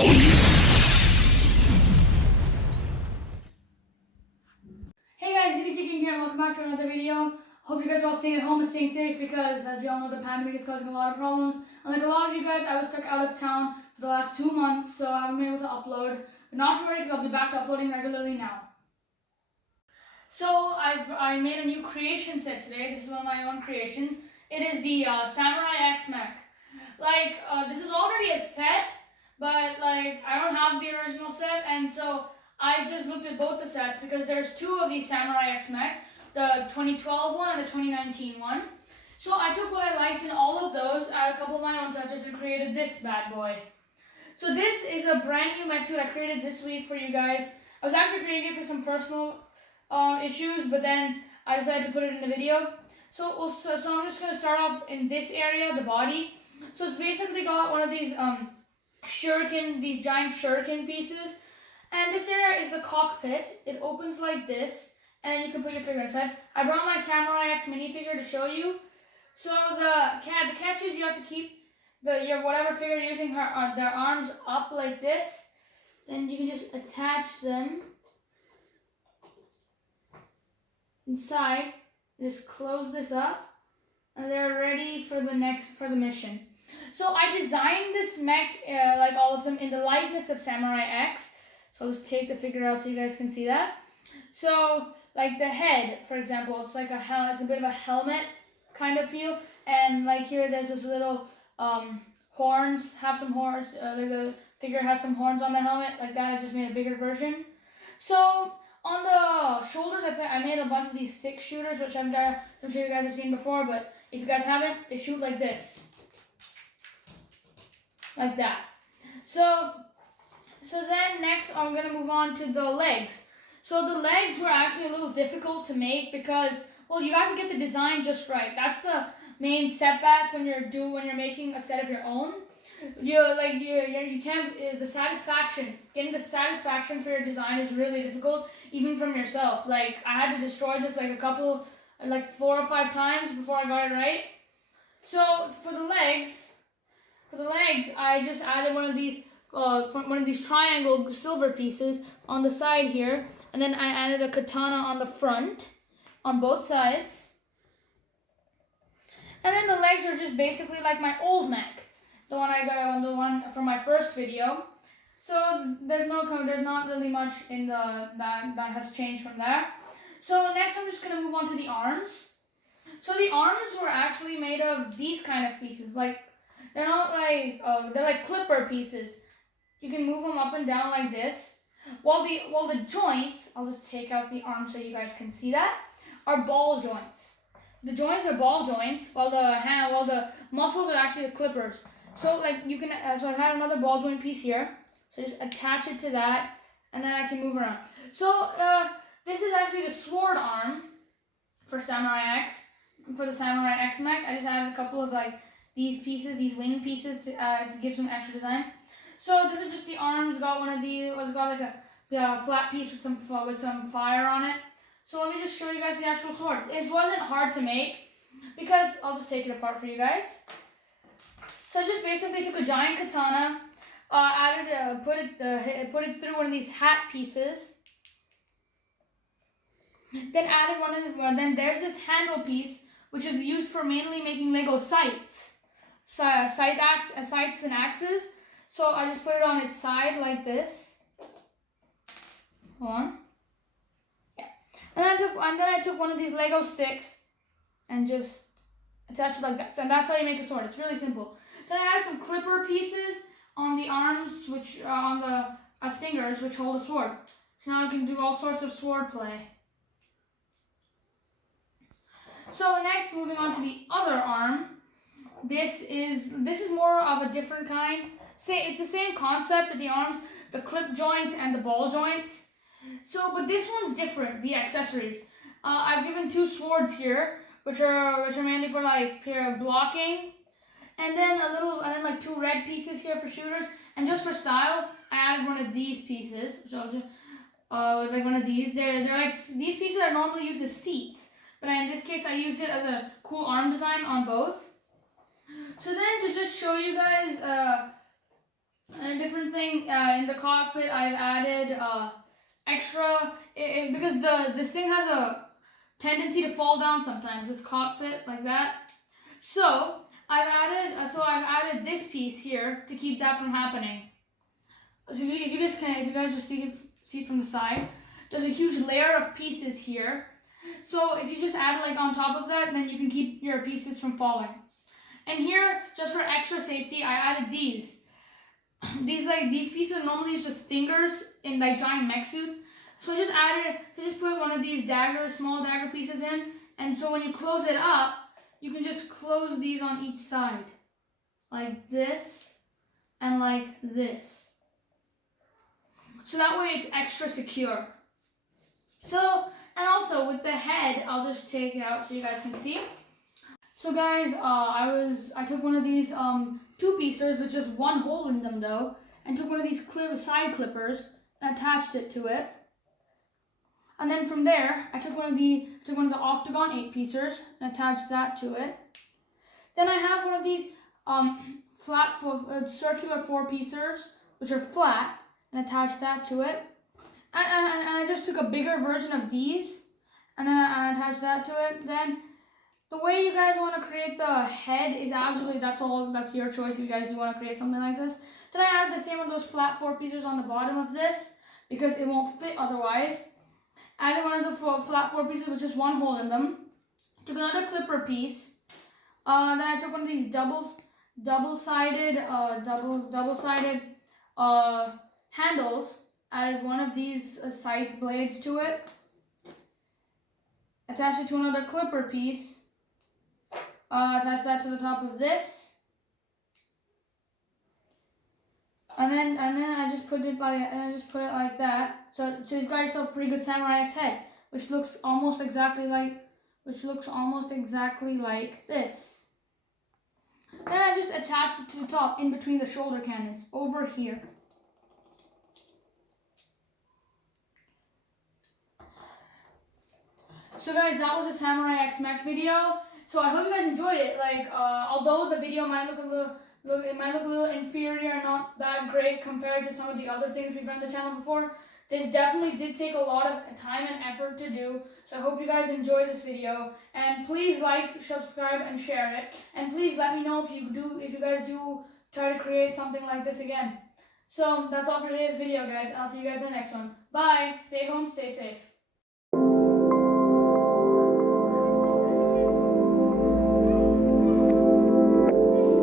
Hey guys, Nitty Chicken here and welcome back to another video. Hope you guys are all staying at home and staying safe because as we all know the pandemic is causing a lot of problems. And like a lot of you guys, I was stuck out of town for the last 2 months, so I haven't been able to upload. But not to worry because I'll be back to uploading regularly now. So I made a new creation set today. This is one of my own creations. It is the Samurai X Mech. This is already a set, but I don't have the original set, and so I just looked at both the sets because there's two of these Samurai X Mechs, the 2012 one and the 2019 one. So I took what I liked in all of those, added a couple of my own touches, and created this bad boy. So this is a brand new mech suit I created this week for you guys. I was actually creating it for some personal issues, but then I decided to put it in the video. So I'm just going to start off in this area, the body. So it's basically got one of these shuriken, these giant shuriken pieces. And this area is the cockpit. It opens like this, and then you can put your figure inside. I brought my Samurai X minifigure to show you. So the catch is you have to keep your whatever figure you're using their arms up like this. Then you can just attach them inside. Just close this up, and they're ready for the mission. So I designed this mech, like all of them, in the likeness of Samurai X. So I'll just take the figure out so you guys can see that. So like the head, for example, it's like it's a bit of a helmet kind of feel, and like here there's this little horns, have some horns. Like the figure has some horns on the helmet, like that. I just made a bigger version. So on the shoulders, I made a bunch of these 6 shooters, which I'm sure you guys have seen before, but if you guys haven't, they shoot like this. Like that. So then next I'm going to move on to the legs. So the legs were actually a little difficult to make because, well, you have to get the design just right. That's the main setback when you're making a set of your own. You can't, getting the satisfaction for your design is really difficult, even from yourself. Like, I had to destroy this like 4 or 5 times before I got it right. So for the legs, I just added one of these triangle silver pieces on the side here, and then I added a katana on the front, on both sides. And then the legs are just basically like my old mech. The one from my first video. So there's not really much in that has changed from there. So next I'm just gonna move on to the arms. So the arms were actually made of these kind of pieces. Like they're not they're like clipper pieces. You can move them up and down like this. While the joints, I'll just take out the arm so you guys can see that, are ball joints. The joints are ball joints, while the muscles are actually the clippers. So so I have another ball joint piece here. So just attach it to that, and then I can move around. So this is actually the sword arm for Samurai X, for the Samurai X mech. I just added a couple of these pieces, these wing pieces to give some extra design. So this is just the arms. Got one of these. It's got like a flat piece with some fire on it. So let me just show you guys the actual sword. It wasn't hard to make because I'll just take it apart for you guys. So I just basically took a giant katana, put it through one of these hat pieces. Then then there's this handle piece, which is used for mainly making Lego sights, sights and axes. So I just put it on its side like this. Hold on. Yeah. And then I took one of these Lego sticks and just attached it like that. So that's how you make a sword. It's really simple. Then I added some clipper pieces on the arms, which on the fingers, which hold a sword. So now I can do all sorts of sword play. So next, moving on to the other arm. This is more of a different kind. It's the same concept with the arms, the clip joints and the ball joints. So, but this one's different. The accessories. I've given 2 swords here, which are mainly for blocking. And then 2 red pieces here for shooters. And just for style, I added one of these pieces, which I'll just, one of these. They're like, these pieces are normally used as seats, but in this case I used it as a cool arm design on both. So then to just show you guys a different thing, thing in the cockpit, I've added extra because this thing has a tendency to fall down sometimes. This cockpit like that. So I've added this piece here to keep that from happening. So if you guys just see it from the side, there's a huge layer of pieces here. So if you just add like on top of that, then you can keep your pieces from falling. And here, just for extra safety, I added these. These pieces are normally just fingers in like giant mech suits. So I just put one of these small dagger pieces in, and so when you close it up, you can just close these on each side. Like this, and like this. So that way it's extra secure. So, and also with the head, I'll just take it out so you guys can see. So guys, I took one of these two piecers with just one hole in them though, and took one of these side clippers and attached it to it. And then from there, I took one of the Octagon 8-piecers and attached that to it. Then I have one of these circular 4-piecers, which are flat, and attached that to it. And I just took a bigger version of these, and then I attached that to it. Then the way you guys want to create the head is absolutely, that's your choice if you guys do want to create something like this. Then I added the same one of those flat 4-piecers on the bottom of this, because it won't fit otherwise. Added one of the flat 4-pieces with just one hole in them. Took another clipper piece. Then I took one of these double-sided handles. Added one of these scythe blades to it. Attached it to another clipper piece. Attached that to the top of this. And then I just put it like that. So you've got yourself a pretty good Samurai X head, which looks almost exactly like this. Then I just attached it to the top in between the shoulder cannons over here. So guys, that was a Samurai X mech video. So I hope you guys enjoyed it. Like, although the video might look a little inferior, not that great compared to some of the other things we've done on the channel before, this definitely did take a lot of time and effort to do. So I hope you guys enjoyed this video. And please like, subscribe, and share it. And please let me know if you guys do try to create something like this again. So that's all for today's video, guys. I'll see you guys in the next one. Bye. Stay home. Stay safe.